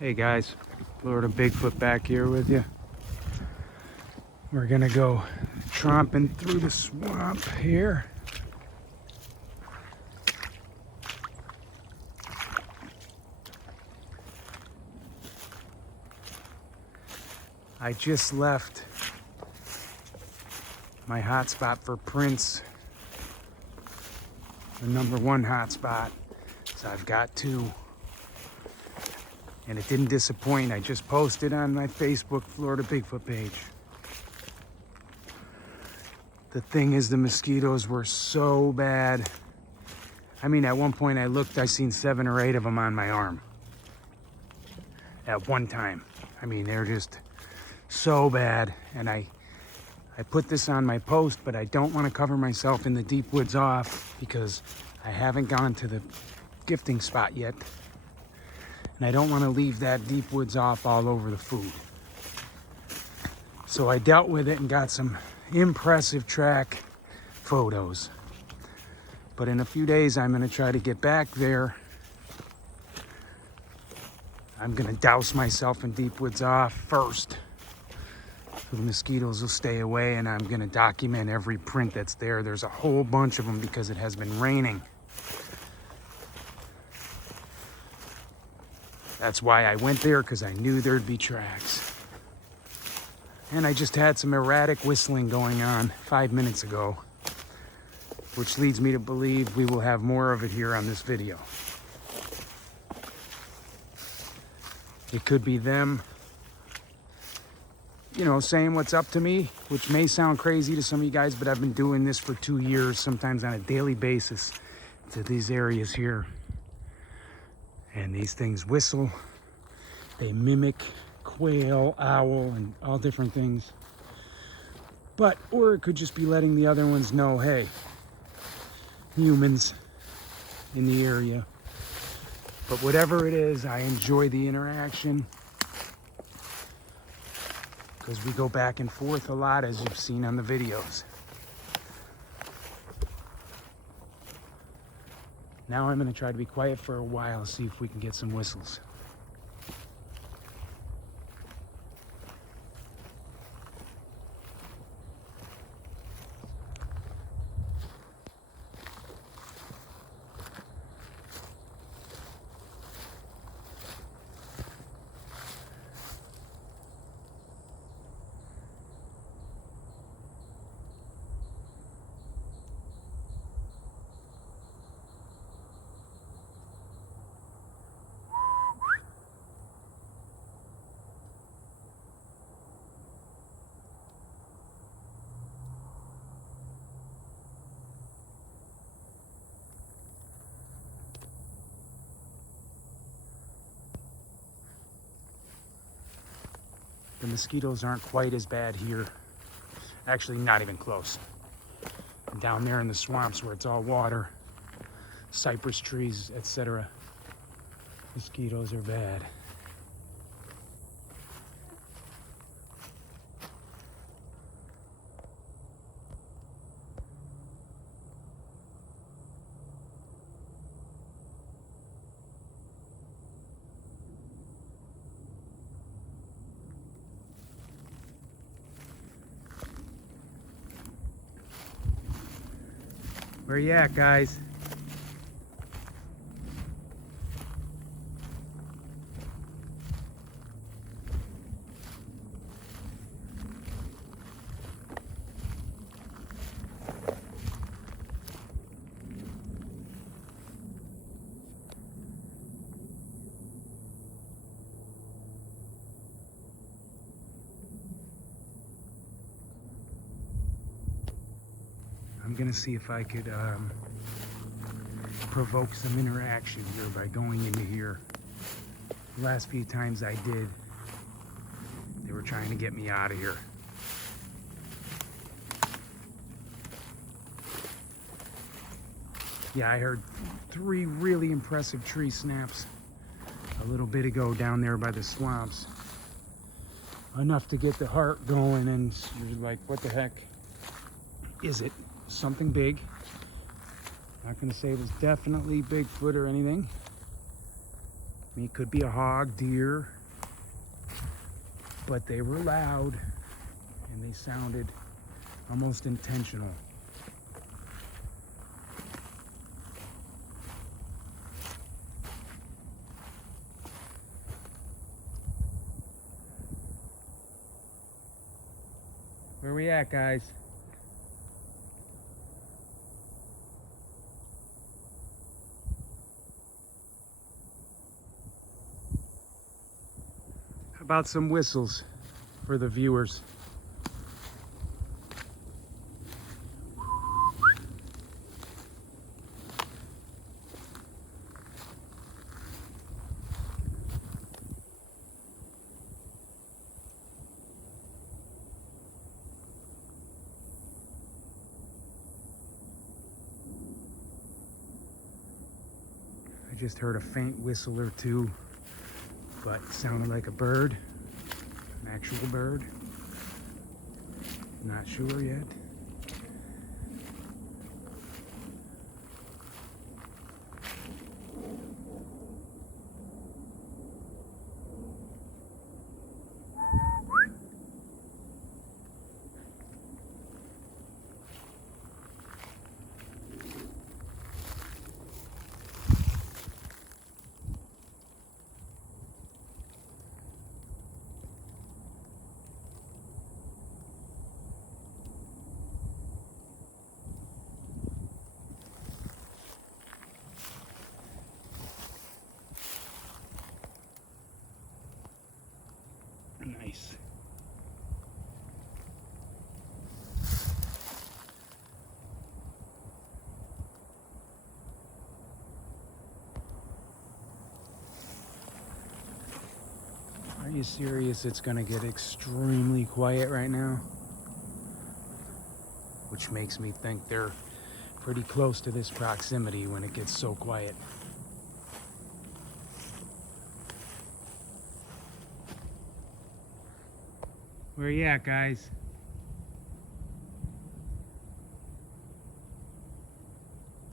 Hey guys, Florida Bigfoot back here with you. We're gonna go tromping through the swamp here. I just left my hotspot for prints, the #1 hotspot. So I've got two. And it didn't disappoint. I just posted on my Facebook Florida Bigfoot page. The thing is, the mosquitoes were so bad. I mean, at one point I looked, I seen 7 or 8 of them on my arm. At one time. I mean, they're just so bad. And I put this on my post, but I don't want to cover myself in the deep woods off because I haven't gone to the gifting spot yet. And I don't want to leave that deep woods off all over the food. So I dealt with it and got some impressive track photos. But in a few days, I'm going to try to get back there. I'm going to douse myself in deep woods off first, so the mosquitoes will stay away, and I'm going to document every print that's there. There's a whole bunch of them because it has been raining. That's why I went there, because I knew there'd be tracks. And I just had some erratic whistling going on 5 minutes ago, which leads me to believe we will have more of it here on this video. It could be them, you know, saying what's up to me, which may sound crazy to some of you guys, but I've been doing this for 2 years, sometimes on a daily basis, to these areas here. And these things whistle. They mimic quail, owl, and all different things. But, or it could just be letting the other ones know, hey, humans in the area. But whatever it is, I enjoy the interaction, because we go back and forth a lot, as you've seen on the videos. Now I'm going to try to be quiet for a while, see if we can get some whistles. The mosquitoes aren't quite as bad here. Actually, not even close. Down there in the swamps where it's all water, cypress trees, etc., mosquitoes are bad. Where you at, guys? I'm gonna see if I could provoke some interaction here by going into here. The last few times I did, they were trying to get me out of here. Yeah, I heard 3 really impressive tree snaps a little bit ago down there by the swamps. Enough to get the heart going, and you're like, what the heck is it? Something big. Not gonna say it was definitely Bigfoot or anything. I mean, it could be a hog, deer, but they were loud and they sounded almost intentional. Where we at, guys? How about some whistles for the viewers? I just heard a faint whistle or two, but it sounded like a bird, an actual bird. Not sure yet. Nice. Are you serious? It's gonna get extremely quiet right now, which makes me think they're pretty close to this proximity when it gets so quiet. Where you at, guys?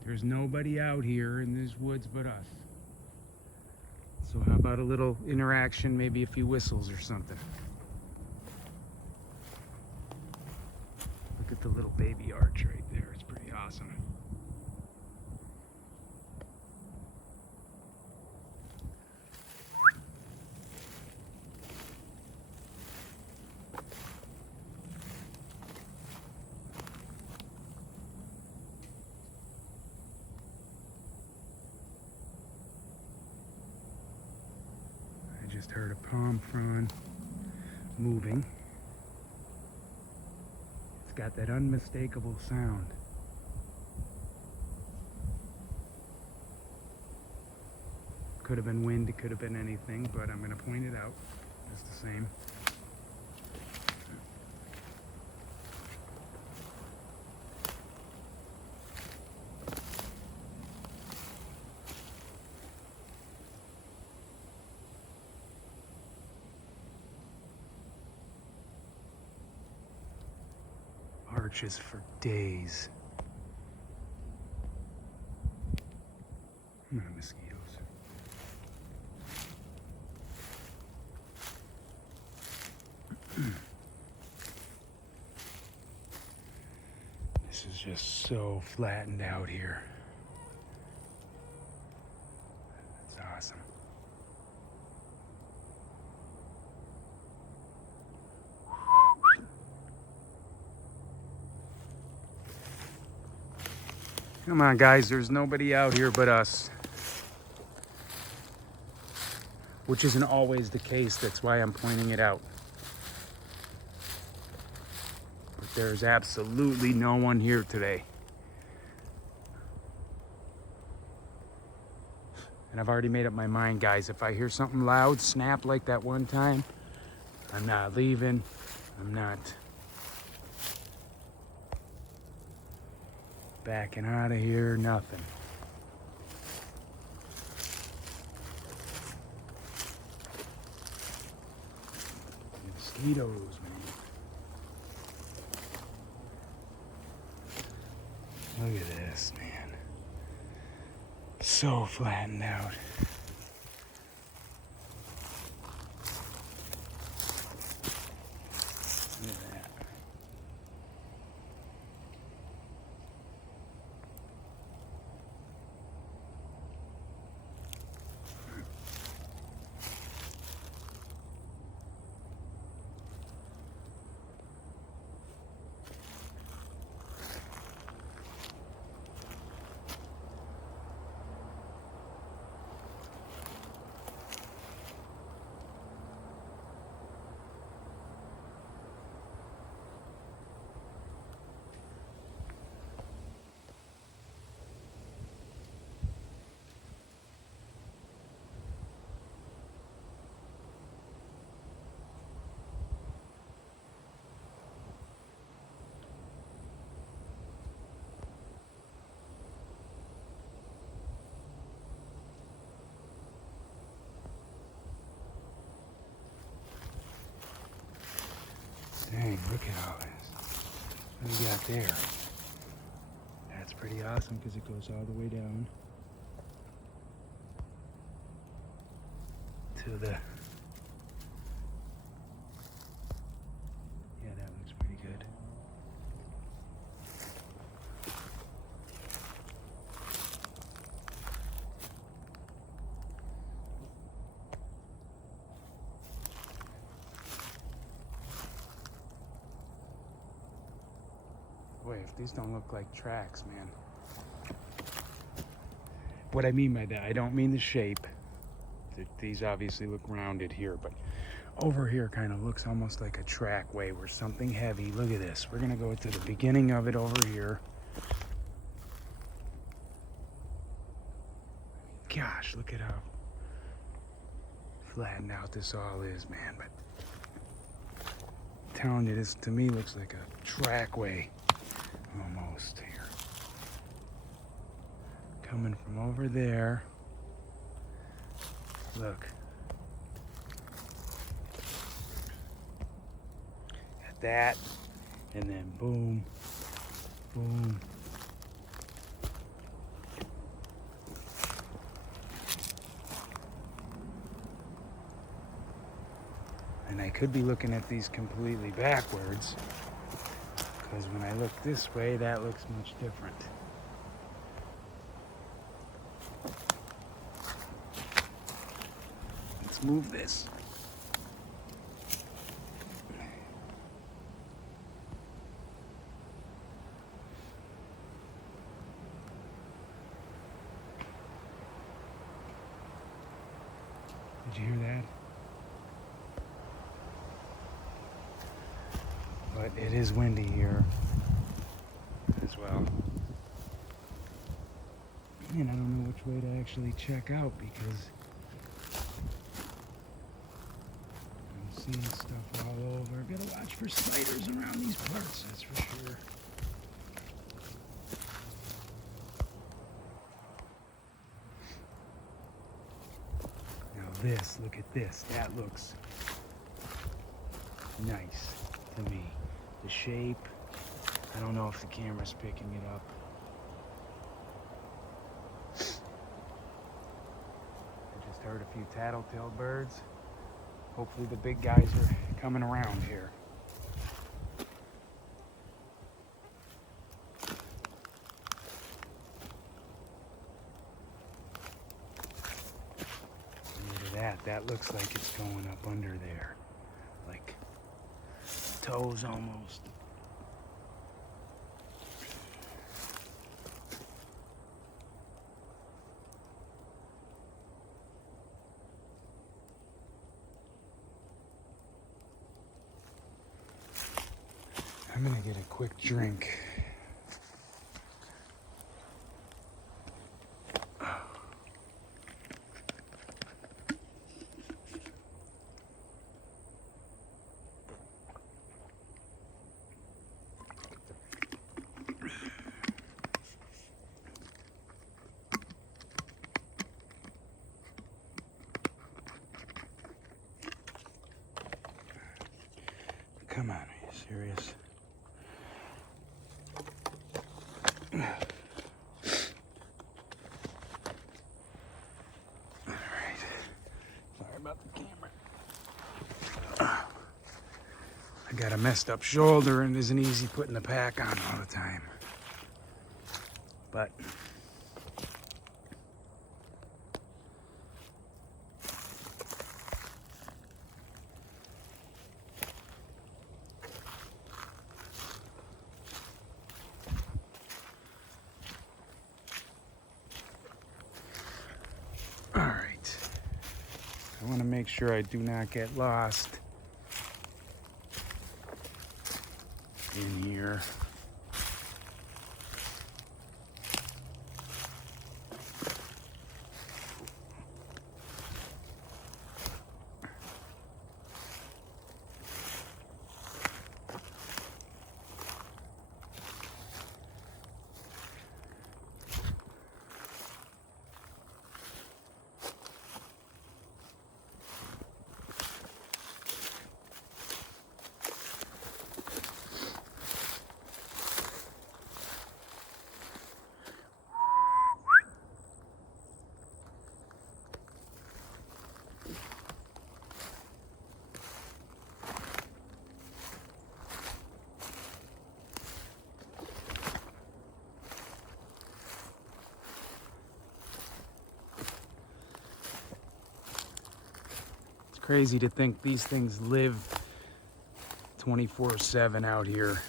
There's nobody out here in these woods but us. So how about a little interaction, maybe a few whistles or something? Look at the little baby arch right there. It's pretty awesome. Just heard a palm frond moving. It's got that unmistakable sound. Could have been wind, it could have been anything, but I'm going to point it out just the same. Arches for days. Mosquitoes. This is just so flattened out here. It's awesome. Come on, guys, there's nobody out here but us. Which isn't always the case, that's why I'm pointing it out. But there's absolutely no one here today. And I've already made up my mind, guys, if I hear something loud snap like that one time, I'm not leaving, I'm not backing out of here, nothing. Mosquitoes, man. Look at this, man. So flattened out. Look at all this. What do we got there? That's pretty awesome because it goes all the way down to the... Yeah, that looks pretty good. Boy, if these don't look like tracks, man. What I mean by that, I don't mean the shape. These obviously look rounded here, but over here kind of looks almost like a trackway where something heavy. Look at this. We're gonna go to the beginning of it over here. Gosh, look at how flattened out this all is, man. But I'm telling you, this to me looks like a trackway almost here. Coming from over there. Look. Got that. And then boom, boom. And I could be looking at these completely backwards, because when I look this way, that looks much different. Let's move this. Did you hear that? But it is windy here as well. And I don't know which way to actually check out because I'm seeing stuff all over. Gotta watch for spiders around these parts, that's for sure. Now this, look at this. That looks nice to me. The shape, I don't know if the camera's picking it up. I just heard a few tattletale birds. Hopefully the big guys are coming around here. Look at that. That looks like it's going up under there. Like toes almost. I'm gonna get a quick drink. Come on, are you serious? All right. Sorry about the camera. I got a messed up shoulder and it isn't easy putting the pack on all the time. But all right. I want to make sure I do not get lost in here. Crazy to think these things live 24/7 out here.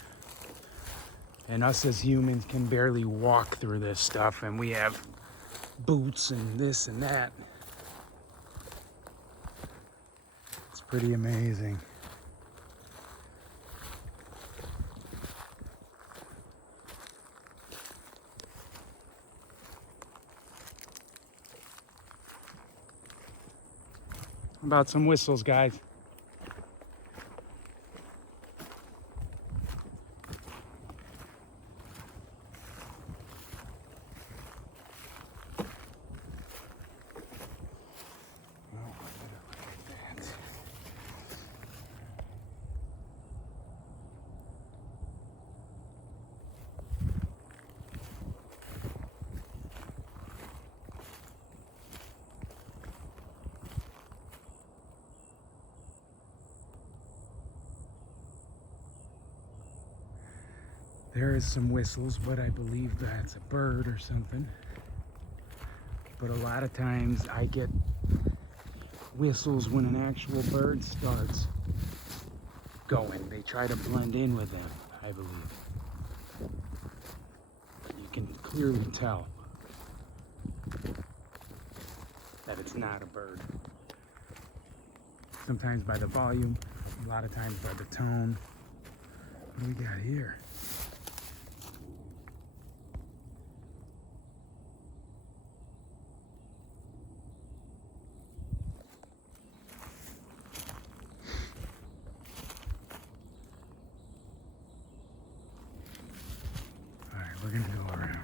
And us as humans can barely walk through this stuff, and we have boots and this and that. It's pretty amazing. How about some whistles, guys? There is some whistles, but I believe that's a bird or something. But a lot of times I get whistles when an actual bird starts going. They try to blend in with them, I believe. You can clearly tell that it's not a bird. Sometimes by the volume, a lot of times by the tone. What do we got here? We're gonna go around.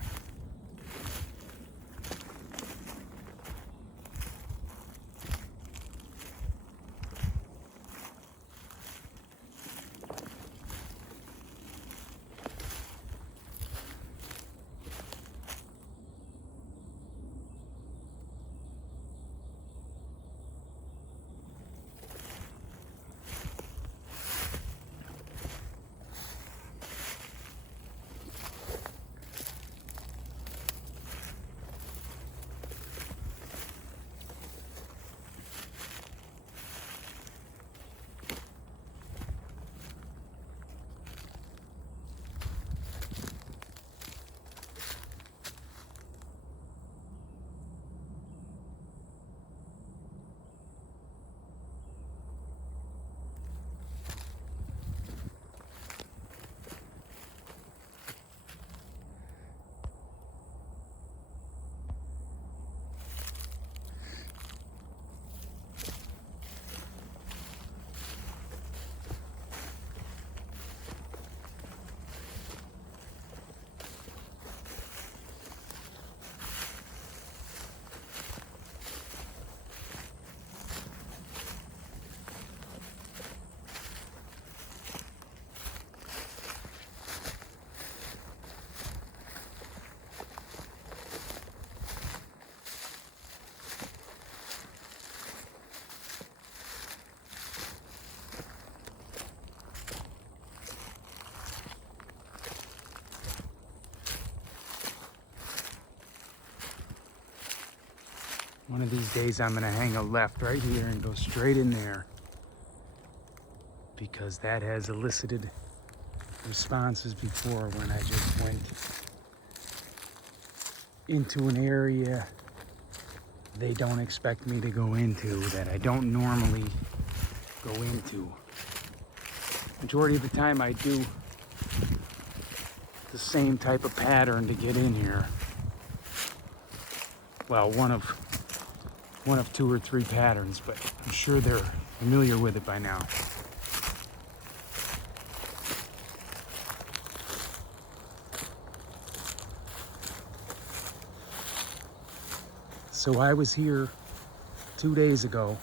One of these days I'm gonna hang a left right here and go straight in there, because that has elicited responses before when I just went into an area they don't expect me to go into, that I don't normally go into. Majority of the time I do the same type of pattern to get in here. Well, one of 2 or 3 patterns, but I'm sure they're familiar with it by now. So I was here 2 days ago.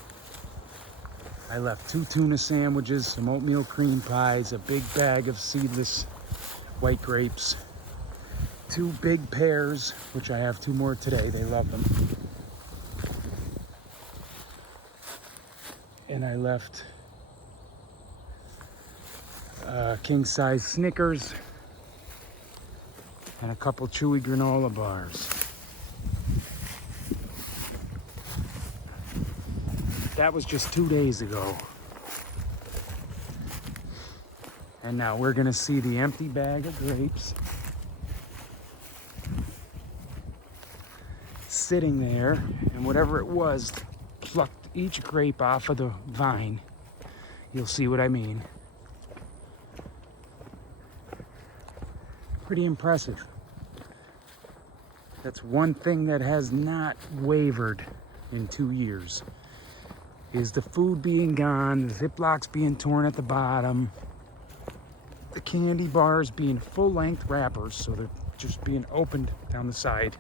I left 2 tuna sandwiches, some oatmeal cream pies, a big bag of seedless white grapes, 2 big pears, which I have 2 more today. They love them. And I left king-size Snickers and a couple chewy granola bars. that was just 2 days ago. And now we're gonna see the empty bag of grapes sitting there, and whatever it was plucked each grape off of the vine. You'll see what I mean. Pretty impressive. That's one thing that has not wavered in 2 years, is the food being gone, the Ziplocs being torn at the bottom, the candy bars being full-length wrappers, so they're just being opened down the side.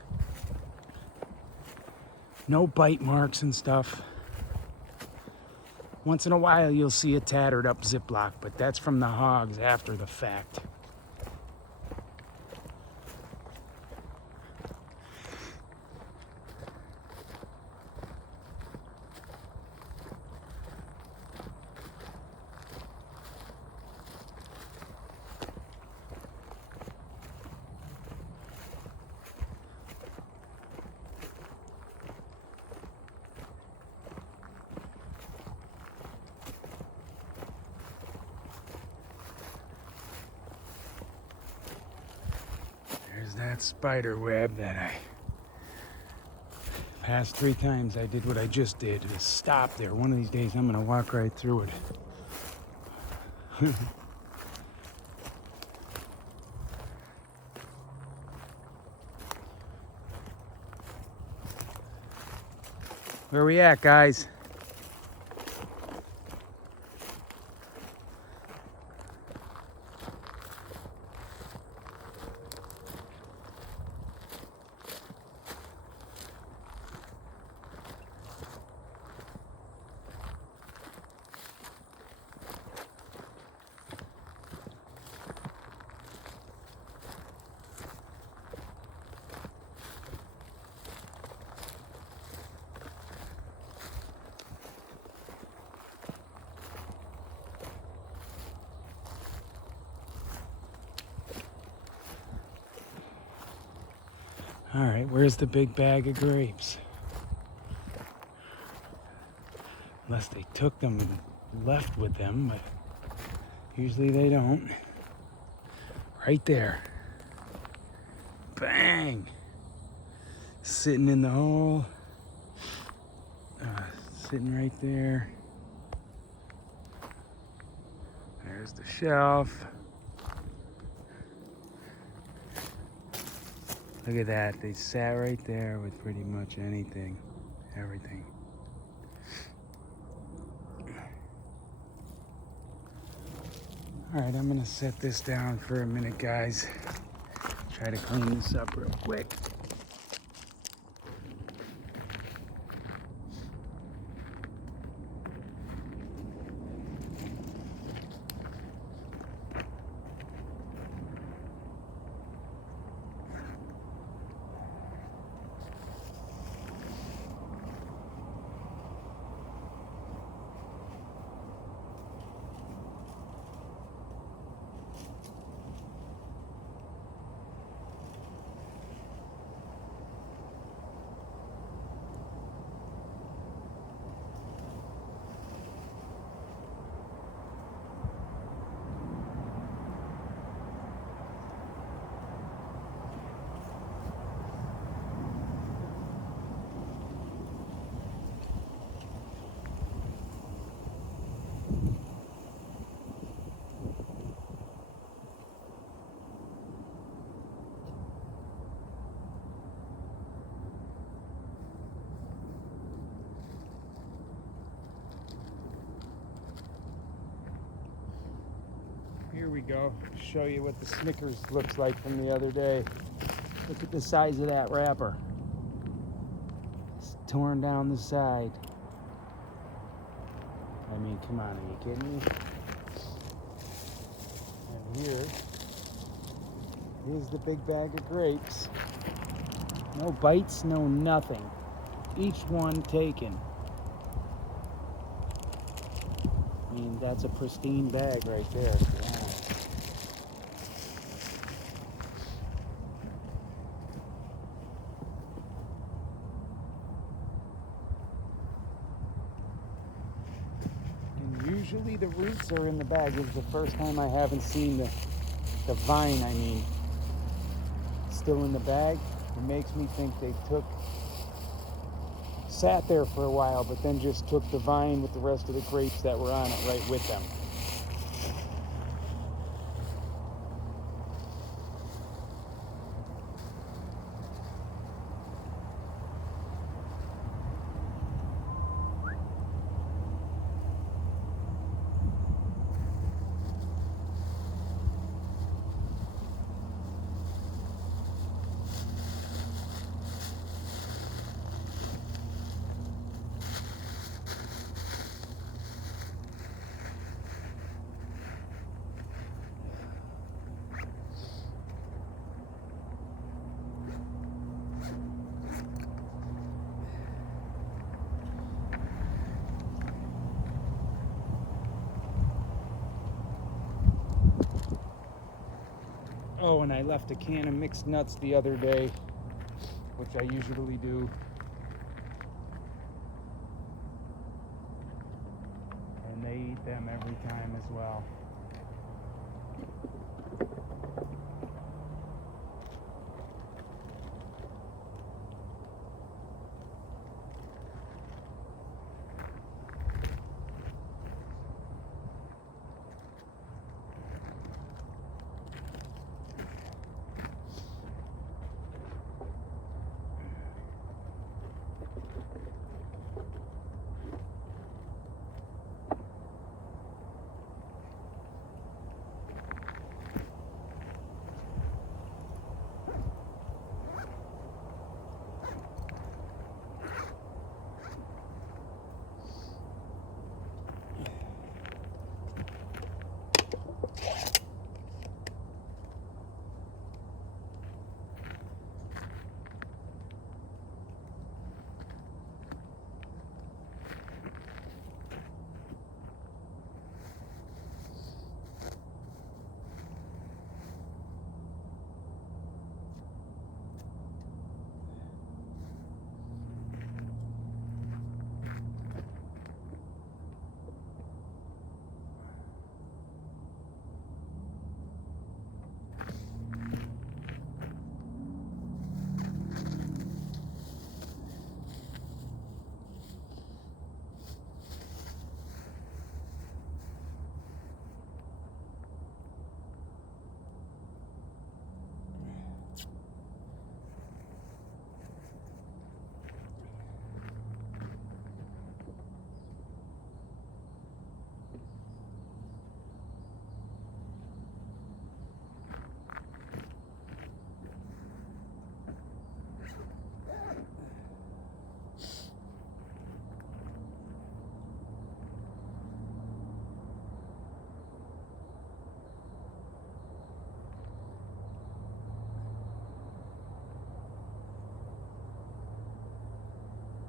No bite marks and stuff. Once in a while you'll see a tattered up Ziploc, but that's from the hogs after the fact. There's that spider web that I passed 3 times. I did what I just did, is stop there. One of these days I'm gonna walk right through it. Where we at, guys? All right, where's the big bag of grapes? Unless they took them and left with them, but usually they don't. Right there. Bang! Sitting in the hole. Sitting right there. There's the shelf. Look at that, they sat right there with pretty much anything, everything. All right, I'm gonna set this down for a minute, guys. Try to clean this up real quick. Here we go. Show you what the Snickers looks like from the other day. Look at the size of that wrapper. It's torn down the side. I mean, come on, are you kidding me? And here's the big bag of grapes. No bites, no nothing. Each one taken. I mean, that's a pristine bag right there. Wow. Usually the roots are in the bag. This is the first time I haven't seen the vine, I mean, still in the bag. It makes me think they sat there for a while, but then just took the vine with the rest of the grapes that were on it right with them. Oh, and I left a can of mixed nuts the other day, which I usually do. And they eat them every time as well.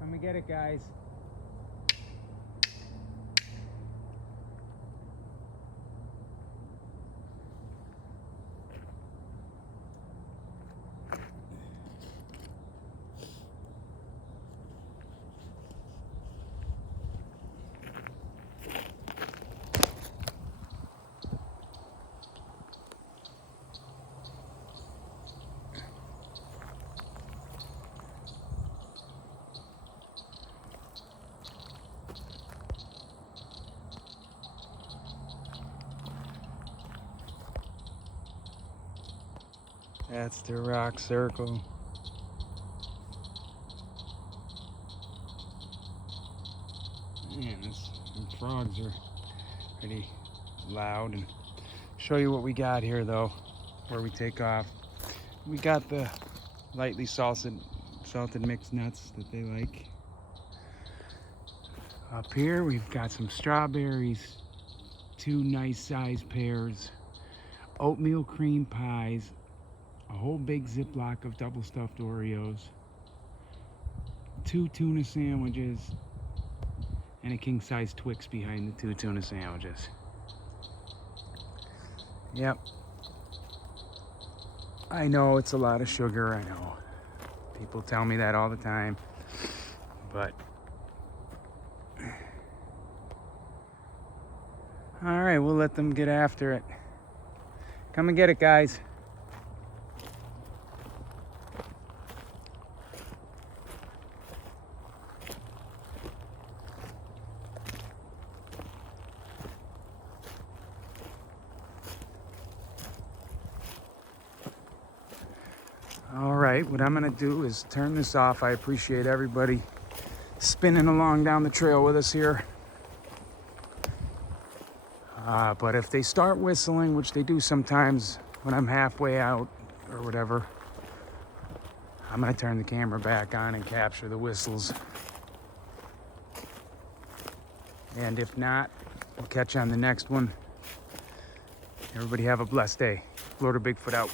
I'm gonna get it, guys. That's the rock circle. Man, the frogs are pretty loud. And show you what we got here, though, where we take off. We got the lightly salted mixed nuts that they like. Up here, we've got some strawberries, 2 nice sized pears, oatmeal cream pies, a whole big Ziploc of double stuffed Oreos, 2 tuna sandwiches, and a king size Twix behind the 2 tuna sandwiches. Yep. I know it's a lot of sugar, I know. People tell me that all the time, but All right, we'll let them get after it. Come and get it, guys. All right, what I'm gonna do is turn this off. I appreciate everybody spinning along down the trail with us here. But if they start whistling, which they do sometimes when I'm halfway out or whatever, I'm gonna turn the camera back on and capture the whistles. And if not, we'll catch you on the next one. Everybody have a blessed day. Florida Bigfoot out.